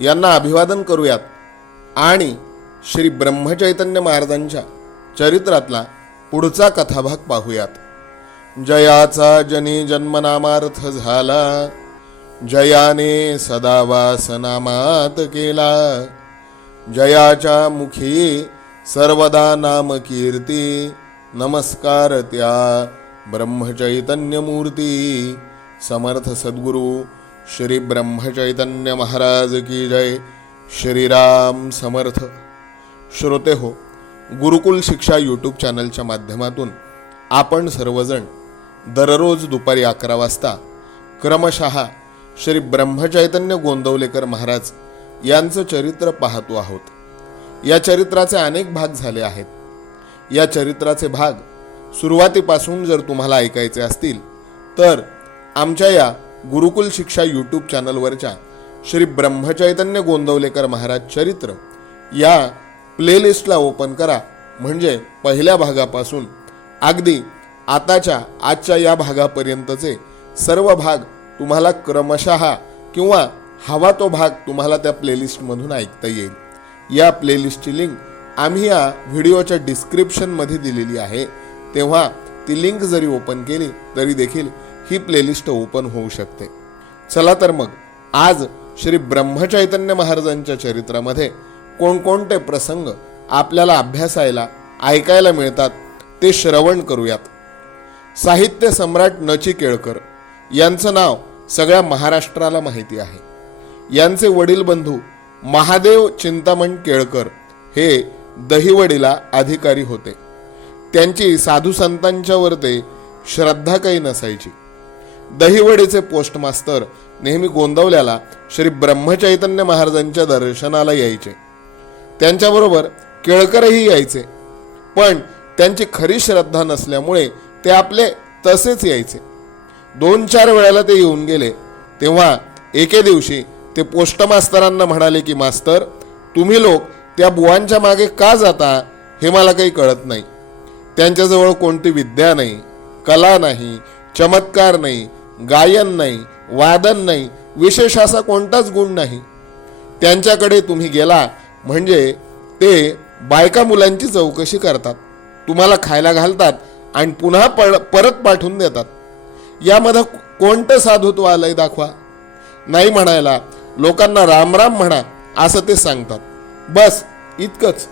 यांना अभिवादन करूयात. आणि श्री ब्रह्मचैतन्य महाराजांच्या चरित्रातला पुढचा कथाभाग पाहूयात. जयाचा जनी जन्मनामार्थ झाला जयाने सदा वासनामात केला. जयाच्या मुखी सर्वदा नाम कीर्ती नमस्कार त्या ब्रह्मचैतन्य मूर्ती समर्थ सद्गुरू श्री ब्रह्मचैतन्य महाराज की जय. श्रीराम समर्थ. श्रोते हो गुरुकुल शिक्षा यूट्यूब चॅनलच्या माध्यमातून आपण सर्वजण दररोज दुपारी अकरा वाजता क्रमशः श्री ब्रह्मचैतन्य गोंदवलेकर महाराज यांचं चरित्र पाहतो आहोत. या चरित्राचे अनेक भाग झाले आहेत. या चरित्राचे भाग सुरुवातीपासून जर तुम्हाला ऐकायचे असतील तर आमच्या या गुरुकुल शिक्षा यूट्यूब चॅनलवरच्या श्री ब्रह्मचैतन्य गोंदवलेकर महाराज चरित्र या प्लेलिस्टला ओपन करा. म्हणजे पहिल्या भागापासून अगदी आताच्या आजच्या या भागापर्यंतचे सर्व भाग तुम्हाला क्रमशः किंवा हवा तो भाग तुम्हाला त्या प्लेलिस्टमधून ऐकता येईल. या प्लेलिस्टची लिंक आम्ही या व्हिडिओच्या डिस्क्रिप्शनमध्ये दिलेली आहे. तेव्हा ती लिंक जरी ओपन केली तरी देखील ही प्लेलिस्ट ओपन होऊ शकते. चला तर मग आज श्री ब्रह्मचैतन्य महाराजांच्या चरित्रामध्ये कोणकोणते प्रसंग आपल्याला अभ्यासायला ऐकायला मिळतात ते श्रवण करूयात. साहित्य सम्राट नची केळकर यांचं नाव सगळ्या महाराष्ट्राला माहिती आहे. यांचे वडील बंधू महादेव चिंतामण केळकर हे दहिवडीला अधिकारी होते. त्यांची साधू संतांच्यावर ते श्रद्धा काही नसायची. दहिवडीचे पोस्टमास्तर नेहमी गोंदवल्याला श्री ब्रह्मचैतन्य महाराजांच्या दर्शनाला यायचे. त्यांच्याबरोबर केळकरही यायचे. पण त्यांची खरी श्रद्धा नसल्यामुळे ते आपले तसेच यायचे. दोन चार वेळेला ते येऊन गेले. तेव्हा एके दिवशी ते पोस्टमास्तरांना म्हणाले की मास्तर तुम्ही लोक त्या बुवांच्या मागे का जाता हे मला काही कळत नाही. त्यांच्याजवळ कोणती विद्या नाही कला नाही चमत्कार नाही गायन नाही वादन नाही विशेष असा कोणताच गुण नाही. त्यांच्याकडे तुम्ही गेला म्हणजे ते बायका मुलांची चौकशी करतात. तुम्हाला खायला घालतात आणि पुन्हा पर परत पाठवून देतात. यामध्ये कोणतं साधुत्व आलंय दाखवा. नाही म्हणायला लोकांना रामराम म्हणा असं ते सांगतात. बस इतकंच.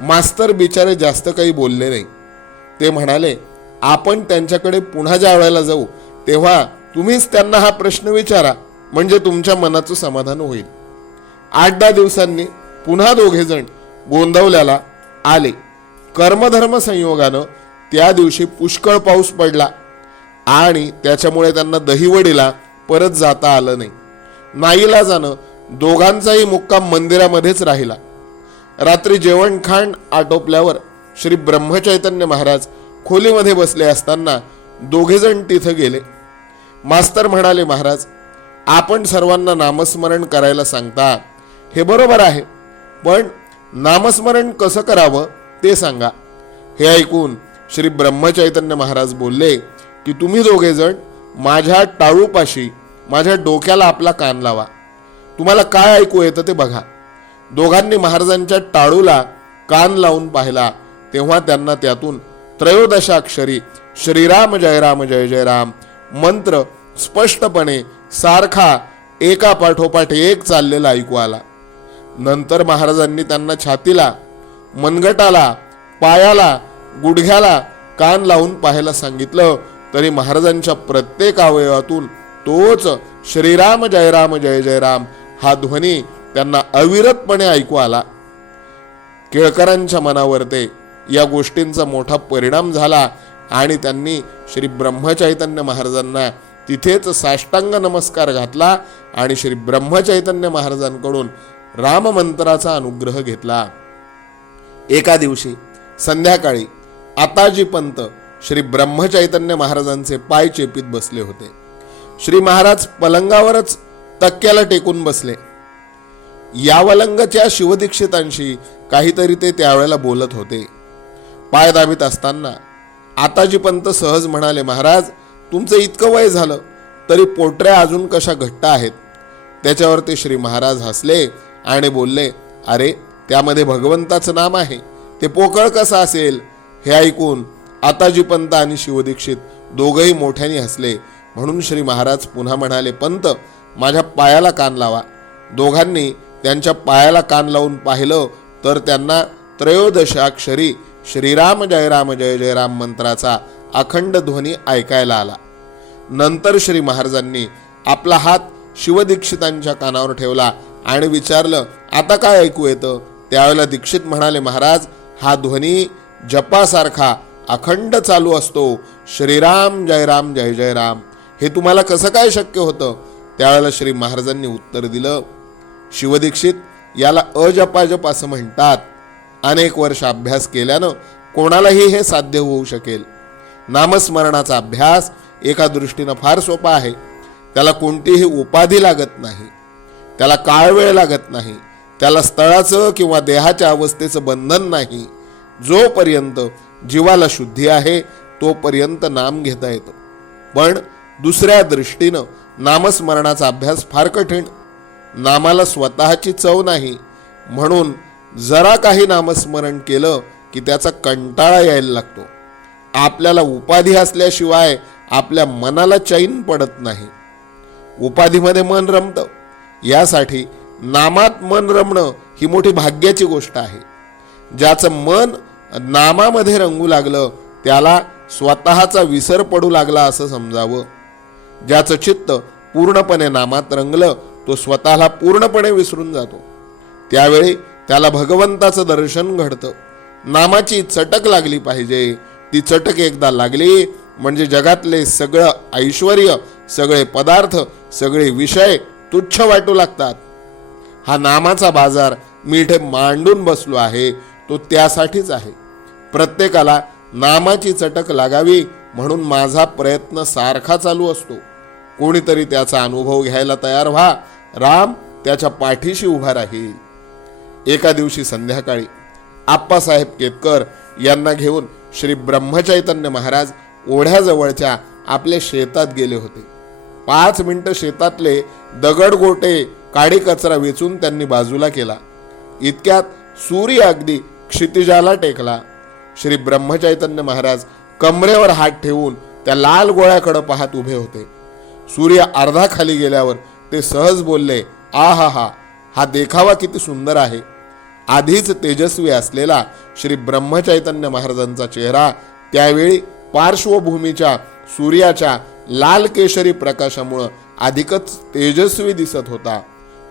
मास्तर बिचारे जास्त काही बोलले नाही. ते म्हणाले आपण त्यांच्याकडे पुन्हा ज्या वेळेला जाऊ तेव्हा तुम्हीच त्यांना हा प्रश्न विचारा म्हणजे तुमच्या मनाचं समाधान होईल. आठ दहा दिवसांनी पुन्हा दोघेजण गोंदवल्याला आले. कर्मधर्म संयोगानं त्या दिवशी पुष्कळ पाऊस पडला आणि त्याच्यामुळे त्यांना दहिवडीला परत जाता आलं नाही. नाईला जाणं दोघांचाही मुक्काम मंदिरामध्येच राहिला. रात्री जेवण खाण आटोपल्यावर श्री ब्रह्मचैतन्य महाराज खोलीमध्ये बसले असताना दोघेजण तिथं गेले. मास्तर म्हणाले महाराज आपण सर्वांना नामस्मरण करायला सांगता हे बरोबर आहे पण नामस्मरण कसं करावं ते सांगा. हे ऐकून श्री ब्रह्मचैतन्य महाराज बोलले की तुम्ही दोघेजण माझ्या टाळूपाशी माझ्या डोक्याला आपला कान लावा. तुम्हाला काय ऐकू येतं ते बघा. दोघांनी महाराजांच्या टाळूला कान लावून पाहिला. तेव्हा त्यांना त्यातून त्रयोदशाक्षरी श्रीराम जय राम जय जय राम मंत्र स्पष्टपणे सारखा एका पाठोपाठ एक चाललेला ऐकू आला. नंतर महाराजांनी त्यांना छातीला मनगटाला पायाला गुडघ्याला कान लावून पाहायला सांगितलं तरी महाराजांच्या प्रत्येक अवयवातून तोच श्रीराम जय राम जय जय राम हा ध्वनी त्यांना अविरतपणे ऐकू आला. केळकरांच्या मनावर ते या गोष्टींचा मोठा परिणाम झाला आणि त्यांनी श्री ब्रह्मचैतन्य महाराजांना तिथेच साष्टांग नमस्कार घातला आणि श्री ब्रह्मचैतन्य महाराजांकडून राममंत्राचा अनुग्रह घेतला. एका दिवशी संध्याकाळी आताजी पंत श्री ब्रह्मचैतन्य महाराजांचे पाय चेपीत बसले होते. श्री महाराज पलंगावरच तक्क्याला टेकून बसले. यावलंगच्या शिवदीक्षितांशी काहीतरी ते त्यावेळेला बोलत होते. पाय दाबीत असताना. आताजी पंत सहज म्हणाले महाराज तुमचं इतकं वय झालं तरी पोटऱ्या अजून कशा घट्ट आहेत? त्याच्यावर ते श्री महाराज हसले आणि बोलले अरे त्यामध्ये भगवंताचं नाम आहे. ते पोकळ कसं असेल? हे ऐकून आताजी पंत आणि शिवदीक्षित दोघंही मोठ्याने हसले. म्हणून श्री महाराज पुन्हा म्हणाले पंत माझ्या पायाला कान लावा. दोघांनी त्यांच्या पायाला कान लावून पाहिलं तर त्यांना त्रयोदशाक्षरी श्रीराम जय राम जय जय राम मंत्राचा अखंड ध्वनी ऐकायला आला. नंतर श्री महाराजांनी आपला हात शिवदीक्षितांच्या कानावर ठेवला आणि विचारलं आता काय ऐकू येतं? त्यावेळेला दीक्षित म्हणाले महाराज हा ध्वनी जपासारखा अखंड चालू असतो. श्रीराम जय राम जय जय राम. हे तुम्हाला कसं काय शक्य होतं? त्यावेळेला श्री महाराजांनी उत्तर दिलं शिवदीक्षित याला अजपाजप असं म्हणतात. अनेक वर्ष अभ्यास केल्यानं कोणालाही हे साध्य होऊ शकेल. नामस्मरणाचा अभ्यास एका दृष्टीनं फार सोपा आहे. त्याला कोणतीही उपाधी लागत नाही. त्याला काळ वेळ लागत नाही. त्याला स्थळाचं किंवा देहाच्या अवस्थेचं बंधन नाही. जोपर्यंत जीवाला शुद्धी आहे तोपर्यंत नाम घेता येतं. पण दुसऱ्या दृष्टीनं नामस्मरणाचा अभ्यास फार कठीण. नामाला स्वतःची चव नाही. म्हणून जरा काही नामस्मरण केलं की त्याचा कंटाळा यायला लागतो. आपल्याला उपाधी असल्याशिवाय आपल्या मनाला चैन पडत नाही. उपाधीमध्ये मन रमतं. यासाठी नामात मन रमणं ही मोठी भाग्याची गोष्ट आहे. ज्याचं मन नामामध्ये रंगू लागलं त्याला स्वतःचा विसर पडू लागला असं समजावं. ज्याचं चित्त पूर्णपणे नामात रंगलं तो स्वतःला पूर्णपणे विसरून जातो. त्यावेळी त्याला भगवंताचं दर्शन घडतं. नामाची चटक लागली पाहिजे. ती चटक एकदा लागली म्हणजे जगातले सगळं ऐश्वर सगळे पदार्थ सगळे विषय तुच्छ वाटू लागतात. हा नामाचा बाजार मी इथे मांडून बसलो आहे. तो त्यासाठीच आहे. प्रत्येकाला नामाची चटक लागावी म्हणून माझा प्रयत्न सारखा चालू असतो. कोणीतरी त्याचा अनुभव घ्यायला तयार व्हा. राम त्याच्या पाठीशी उभा राहील. एका दिवशी संध्याकाळी आप्पासाहेब केतकर यांना घेऊन श्री ब्रह्मचैतन्य महाराज ओढ्याजवळच्या आपल्या शेतात गेले होते. पाच मिनिटं शेतातले दगड गोटे काडी कचरा वेचून त्यांनी बाजूला केला. इतक्यात सूर्य अगदी क्षितिजाला टेकला. श्री ब्रह्मचैतन्य महाराज कमरेवर हात ठेवून त्या लाल गोळ्याकडं पाहत उभे होते. सूर्य अर्धा खाली गेल्यावर ते सहज बोलले आ हा हा हा देखावा किती सुंदर आहे. आधीच तेजस्वी असलेला श्री ब्रह्मचैतन्य महाराजांचा चेहरा त्यावेळी पार्श्वभूमीच्या सूर्याच्या लाल केशरी प्रकाशामुळं अधिकच तेजस्वी दिसत होता.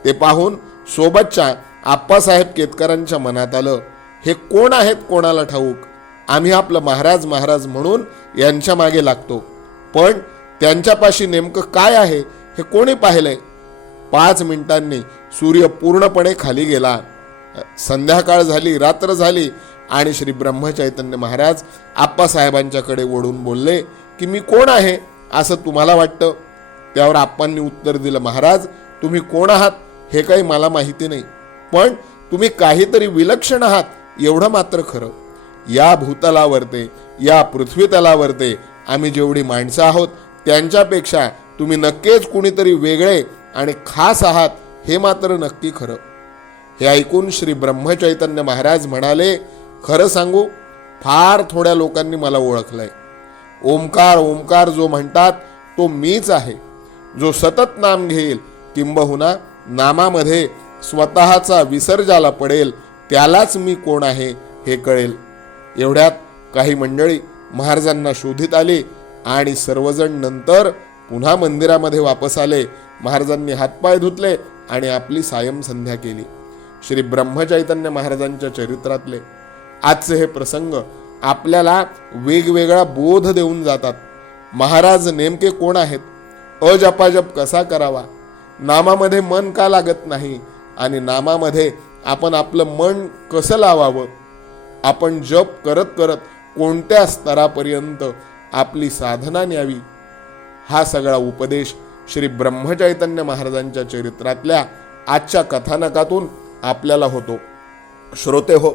ते पाहून सोबतच्या आप्पासाहेब केतकरांच्या मनात आलं हे कोण आहेत कोणाला ठाऊक? आम्ही आपलं महाराज महाराज म्हणून यांच्या मागे लागतो. पण त्यांच्यापाशी नेमकं काय आहे हे कोणी पाहिलंय? पाच मिनिटांनी सूर्य पूर्णपणे खाली गेला. संध्याकाळ झाली रात्र झाली आणि श्री ब्रह्मचैतन्य महाराज आप्पासाहेबांच्याकडे ओढून बोलले की मी कोण आहे? असं तुम्हाला वाटतं? त्यावर आप्पांनी उत्तर दिलं महाराज तुम्ही कोण आहात? हे काही मला माहिती नाही. पण तुम्ही काहीतरी विलक्षण आहात एवढं मात्र खरं. या भूतलावरते या पृथ्वीतलावरते आम्ही जेवढी माणसं आहोत त्यांच्यापेक्षा तुम्ही नक्कीच कुणीतरी वेगळे आणि खास आहात हे मात्र नक्की खरं. हे ऐकून श्री ब्रह्मचैतन्य महाराज म्हणाले खरं सांगू फार थोड्या लोकांनी मला ओळखलंय. ओमकार ओमकार जो म्हणतात तो मीच आहे. जो सतत नाम घेईल किंबहुना नामामध्ये स्वतःचा विसर्जाला पडेल त्यालाच मी कोण आहे हे कळेल. एवढ्यात काही मंडळी महाराजांना शोधित आली आणि सर्वजण नंतर पुन्हा मंदिरामध्ये वापस आले. महाराजांनी हातपाय धुतले आणि आपली सायम संध्या केली. श्री ब्रह्मचैतन्य महाराजांच्या चरित्रातले आजचे हे प्रसंग आपल्याला वेगवेगळा बोध देऊन जातात. महाराज नेमके कोण आहेत? अजपाजप कसा करावा? नामामध्ये मन का लागत नाही? आणि नामामध्ये आपण आपलं मन कसं लावावं? आपण जप करत करत कोणत्या स्तरापर्यंत आपली साधना न्यावी? हा सगळा उपदेश श्री ब्रह्मचैतन्य महाराजांच्या चरित्रातल्या आजच्या कथानकातून आपल्याला होतो. श्रोते हो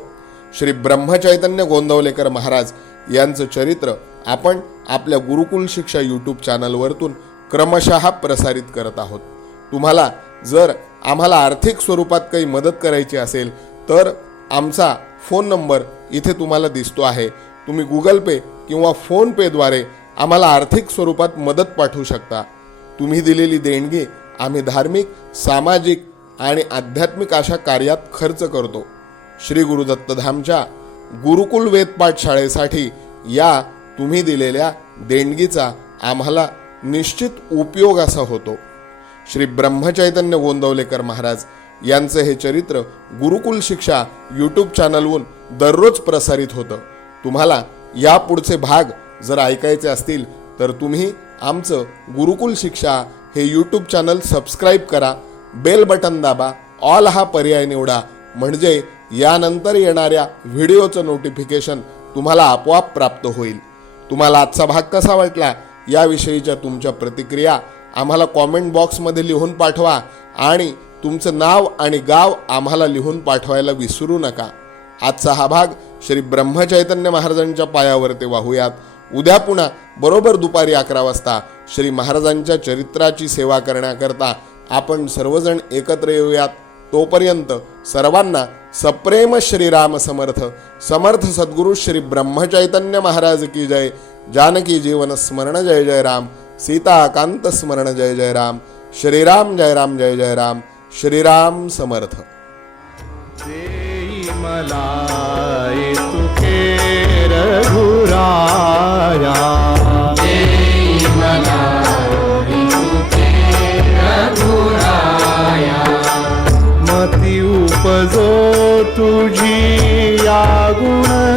श्री ब्रह्मचैतन्य गोंदवलेकर महाराज यांचं चरित्र आपण आपल्या गुरुकुल शिक्षा यूट्यूब चॅनलवरतून क्रमशः प्रसारित करत आहोत. तुम्हाला जर आम्हाला आर्थिक स्वरूपात काही मदत करायची असेल तर आमचा फोन नंबर इथे तुम्हाला दिसतो आहे. तुम्ही गुगल पे किंवा फोनपेद्वारे आम्हाला आर्थिक स्वरूपात मदत पाठवू शकता. तुम्ही दिलेली देणगी आम्ही धार्मिक सामाजिक आणि आध्यात्मिक अशा कार्यात खर्च करतो. श्री गुरुदत्तधामच्या गुरुकुल वेदपाठ शाळेसाठी या तुम्ही दिलेल्या देणगीचा आम्हाला निश्चित उपयोग असा होतो. श्री ब्रह्मचैतन्य गोंदवलेकर महाराज यांचं हे चरित्र गुरुकुल शिक्षा यूट्यूब चॅनलवरून दररोज प्रसारित होतं. तुम्हाला या पुढचे भाग जर ऐकायचे असतील तर तुम्ही आमचं गुरुकुल शिक्षा हे यूट्यूब चॅनल सबस्क्राईब करा. बेल बटन दाबा ऑल हा पर्याय निवडा. म्हणजे यानंतर येणाऱ्या व्हिडिओचं नोटिफिकेशन तुम्हाला आपोआप प्राप्त होईल. तुम्हाला आजचा भाग कसा वाटला याविषयीच्या तुमच्या प्रतिक्रिया आम्हाला कॉमेंट बॉक्समध्ये लिहून पाठवा आणि तुमचं नाव आणि गाव आम्हाला लिहून पाठवायला विसरू नका. आजचा हा भाग श्री ब्रह्मचैतन्य महाराजांच्या पायावरती वाहूयात. उद्या पुन्हा बरोबर दुपारी अकरा वाजता श्री महाराजांच्या चरित्राची सेवा करण्याकरता आपण सर्वजण एकत्र येऊयात. तोपर्यंत सर्वांना सप्रेम श्रीराम समर्थ. समर्थ सद्गुरु श्री ब्रह्मचैतन्य महाराज की जय. जानकी जीवन स्मरण जय जय राम. सीताकांत स्मरण जय जय राम. श्रीराम जय राम जय जय राम. श्रीराम समर्थ. मला उपजो तुझी या गुण